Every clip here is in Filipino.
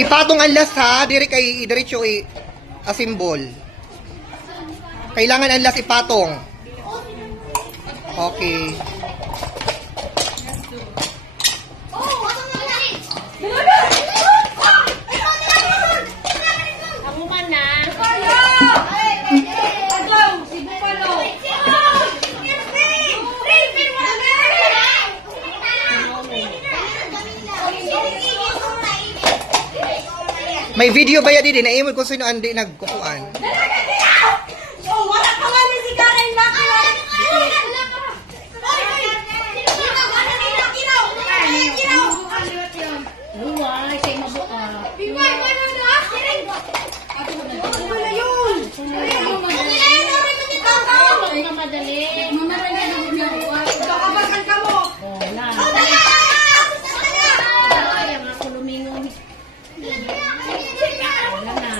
Ipatong ang las ha, diri kay diretso asimbol. Kailangan ang las ipatong. Okay. Ako man na. May video ba yan din? Naimod kung sino andi nagkukuan. Wala pa nga si Karen na. Luway, kay mabuka. Bibay, wala na. Wala yun. Mga madali. Bakabakan ka mo. Wala. Ay, ang ako lumingon. Wala na.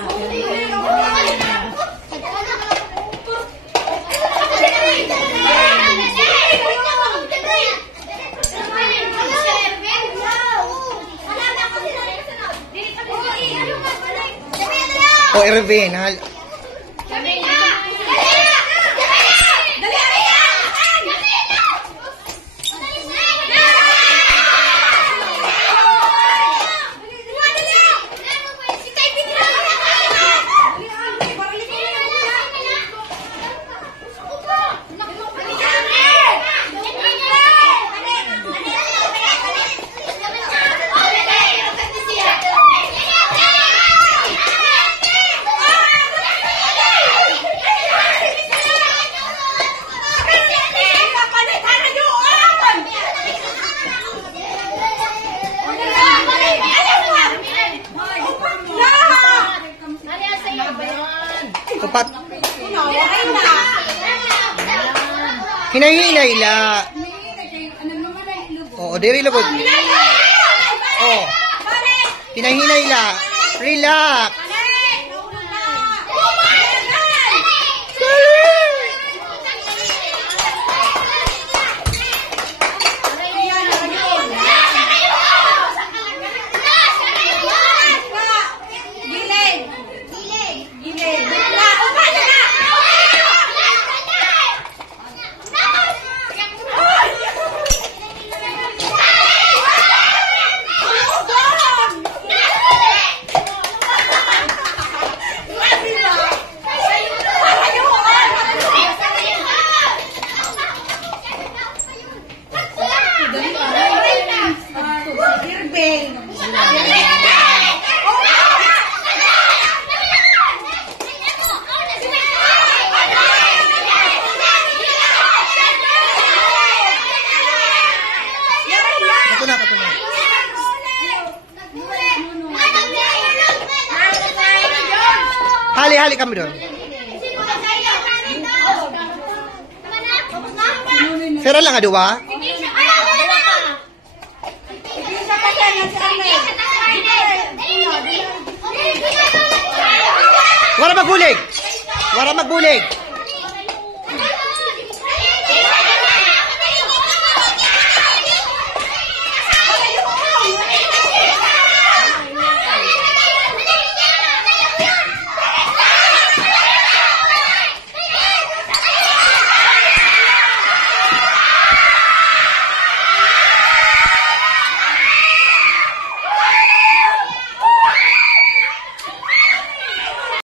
O Ervin, ha? Kupat. Hinahinay la. Oo, diri lugod. Oh. Hinahinay la. Relax. Hali-hali kami doon. Sira lang aduwa. Wala magbulig. Wala magbulig.